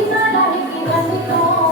いただきますよ